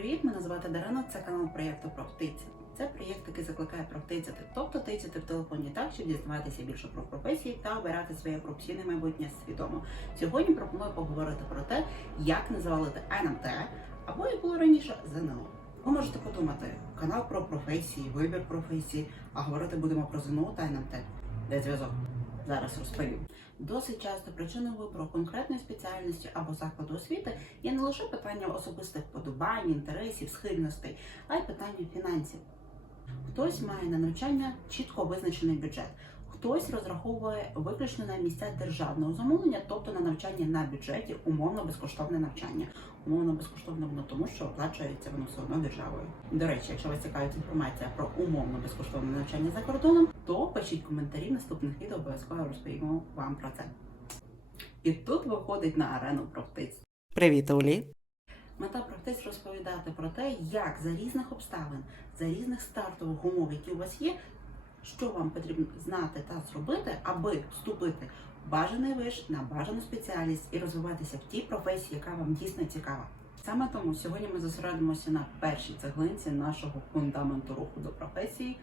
Привіт, мене звати Дарина. Це канал проєкту про птиці. Це проєкт, який закликає проптицяти, тобто тицяти в телефоні так, щоб дізнаватися більше про професії та обирати своє професійне майбутнє свідомо. Сьогодні пропоную поговорити про те, як не завалити НМТ, або як було раніше ЗНО. Ви можете подумати, канал про професії, вибір професії, а говорити будемо про ЗНО та НМТ. Де зв'язок? Зараз розповім. Досить часто причиною вибору конкретної спеціальності або закладу освіти є не лише питання особистих вподобань, інтересів, схильностей, а й питання фінансів. Хтось має на навчання чітко визначений бюджет, хтось розраховує виключно на місця державного замовлення, тобто на навчання на бюджеті, умовно безкоштовне навчання. Умовно безкоштовне воно тому, що оплачується воно все одно державою. До речі, якщо вас цікавить інформація про умовно безкоштовне навчання за кордоном, то пишіть коментарі в наступних відео, обов'язково розповімо вам про це. І тут виходить на арену профтиць. Привіт, Олі. Мета профтиць розповідати про те, як за різних обставин, за різних стартових умов, які у вас є, що вам потрібно знати та зробити, аби вступити в бажаний виш на бажану спеціальність і розвиватися в тій професії, яка вам дійсно цікава. Саме тому сьогодні ми зосередимося на першій цеглинці нашого фундаменту руху до професії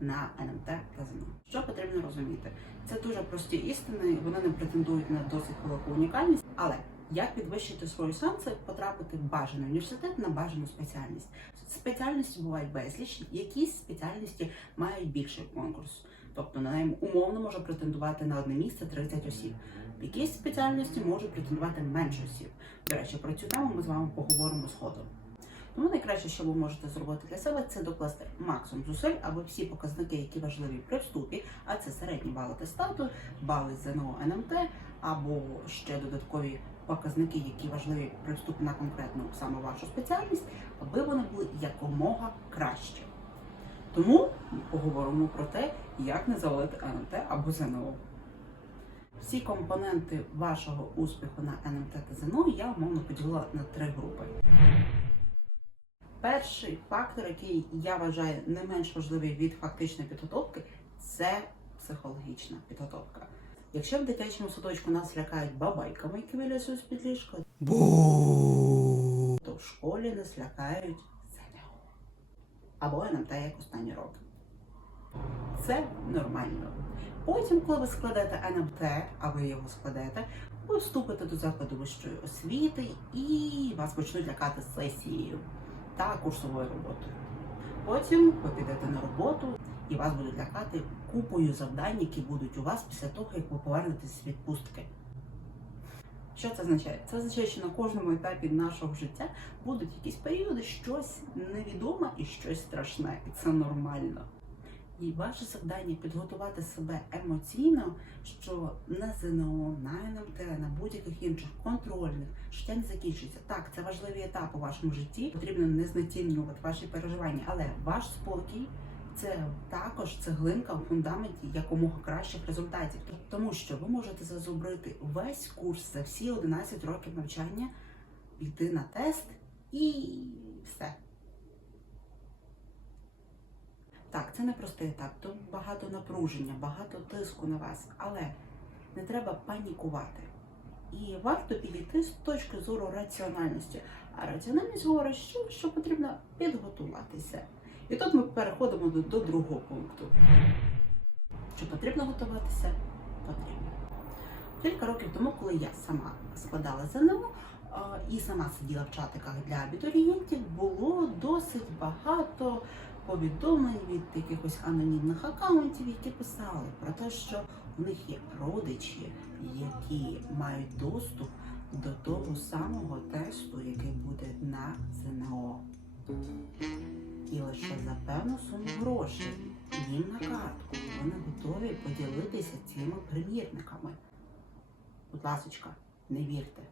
на НМТ та ЗНО. Що потрібно розуміти? Це дуже прості істини, вони не претендують на досить велику унікальність, але як підвищити свої шанси потрапити в бажаний університет на бажану спеціальність? Спеціальності бувають безліч, якісь спеціальності мають більший конкурс. Тобто на неї умовно може претендувати на одне місце 30 осіб. Якісь спеціальності можуть претендувати менше осіб. До речі, про цю тему ми з вами поговоримо згодом. Тому найкраще, що ви можете зробити для себе, це докласти максимум зусиль, аби всі показники, які важливі при вступі, а це середні бали тестату, бали ЗНО НМТ, або ще додаткові показники, які важливі при вступі на конкретну саме вашу спеціальність, аби вони були якомога краще. Тому поговоримо про те, як не завалити НМТ або ЗНО. Всі компоненти вашого успіху на НМТ та ЗНО я умовно поділила на три групи. Перший фактор, який я вважаю не менш важливий від фактичної підготовки, це психологічна підготовка. Якщо в дитячому садочку нас лякають бабайками, які вилізуть з-під ліжка, Бу. то в школі нас лякають ЗНО. Або НМТ як останні роки. Це нормально. Потім, коли ви складете НМТ, а ви його складете, ви вступите до закладу вищої освіти і вас почнуть лякати сесією та курсовою роботою. Потім ви підете на роботу і вас будуть лякати купою завдань, які будуть у вас після того, як ви повернетесь з відпустки. Що це означає? Це означає, що на кожному етапі нашого життя будуть якісь періоди, щось невідоме і щось страшне, і це нормально. І ваше завдання підготувати себе емоційно, що на ЗНО, на НМТ, на будь-яких інших контрольних життя не закінчується. Так, це важливий етап у вашому житті. Потрібно не знецінювати ваші переживання, але ваш спокій це також цеглинка в фундаменті якомога кращих результатів. Тому що ви можете зазубрити весь курс за всі 11 років навчання, піти на тест і все. Так, це непростий етап. Тут багато напруження, багато тиску на вас, але не треба панікувати. І варто підійти з точки зору раціональності. А раціональність говорить, що, що потрібно підготуватися. І тут ми переходимо до, до другого пункту. Чи потрібно готуватися? Потрібно. Кілька років тому, коли я сама складала ЗНО і сама сиділа в чатиках для абітурієнтів, було досить багато повідомлень від якихось анонімних акаунтів, які писали про те, що у них є родичі, які мають доступ до того самого тесту, який буде на ЗНО. І лише за певну суму грошей їм на картку вони готові поділитися цими примірниками. Будь ласочка, не вірте.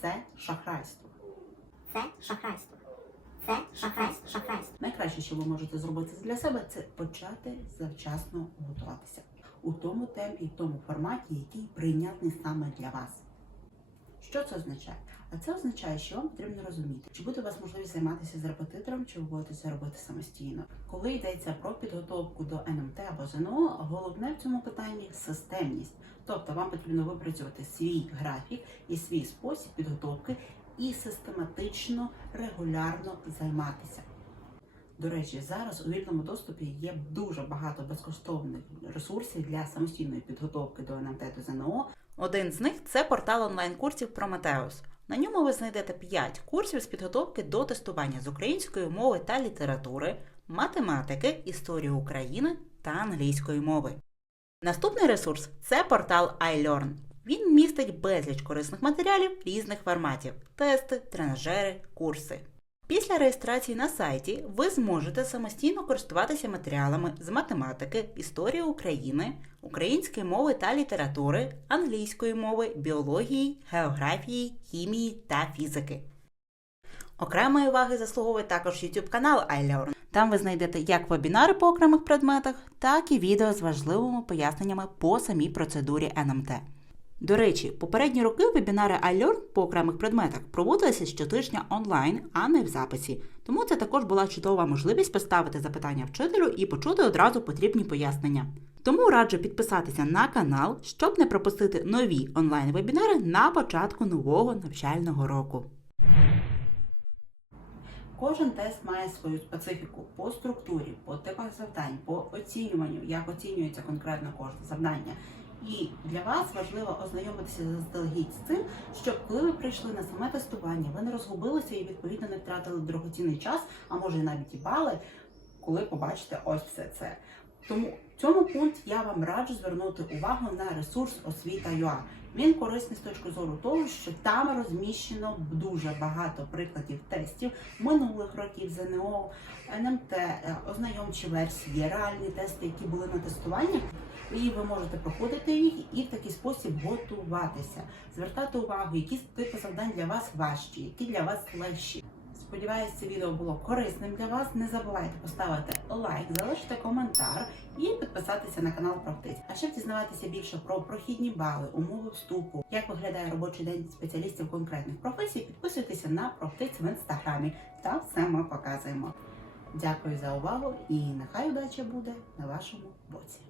Це шахрайство. Це шахрайство. Це шахрайство, шахрайство. Найкраще, що ви можете зробити для себе, це почати завчасно готуватися у тому темпі, в тому форматі, який прийнятний саме для вас. Що це означає? А це означає, що вам потрібно розуміти, чи буде у вас можливість займатися з репетитором, чи ви будете це робити самостійно. Коли йдеться про підготовку до НМТ або ЗНО, головне в цьому питанні системність. Тобто вам потрібно випрацювати свій графік і свій спосіб підготовки і систематично, регулярно займатися. До речі, зараз у вільному доступі є дуже багато безкоштовних ресурсів для самостійної підготовки до НМТ та ЗНО. Один з них це портал онлайн-курсів Prometheus. На ньому ви знайдете 5 курсів з підготовки до тестування з української мови та літератури, математики, історії України та англійської мови. Наступний ресурс це портал iLearn. Він містить безліч корисних матеріалів різних форматів: тести, тренажери, курси. Після реєстрації на сайті ви зможете самостійно користуватися матеріалами з математики, історії України, української мови та літератури, англійської мови, біології, географії, хімії та фізики. Окремої уваги заслуговує також YouTube канал iLearn. Там ви знайдете як вебінари по окремих предметах, так і відео з важливими поясненнями по самій процедурі НМТ. До речі, попередні роки вебінари iLearn по окремих предметах проводилися щотижня онлайн, а не в записі. Тому це також була чудова можливість поставити запитання вчителю і почути одразу потрібні пояснення. Тому раджу підписатися на канал, щоб не пропустити нові онлайн-вебінари на початку нового навчального року. Кожен тест має свою специфіку по структурі, по типах завдань, по оцінюванню, як оцінюється конкретно кожне завдання. І для вас важливо ознайомитися заздалегідь з цим, щоб коли ви прийшли на саме тестування, ви не розгубилися і відповідно не втратили дорогоцінний час, а може навіть і бали, коли побачите ось все це. Тому в цьому пункті я вам раджу звернути увагу на ресурс освіта.ua. Він корисний з точки зору того, що там розміщено дуже багато прикладів тестів минулих років ЗНО, НМТ, е, ознайомчі версії, реальні тести, які були на тестуваннях. І ви можете проходити їх і в такий спосіб готуватися, звертати увагу, які типи завдань для вас важчі, які для вас легші. Сподіваюсь, це відео було корисним для вас. Не забувайте поставити лайк, залишити коментар і підписатися на канал Профтиць. А щоб дізнаватися більше про прохідні бали, умови вступу, як виглядає робочий день спеціалістів конкретних професій, підписуйтеся на Профтиць в інстаграмі. Та все ми показуємо. Дякую за увагу і нехай удача буде на вашому боці.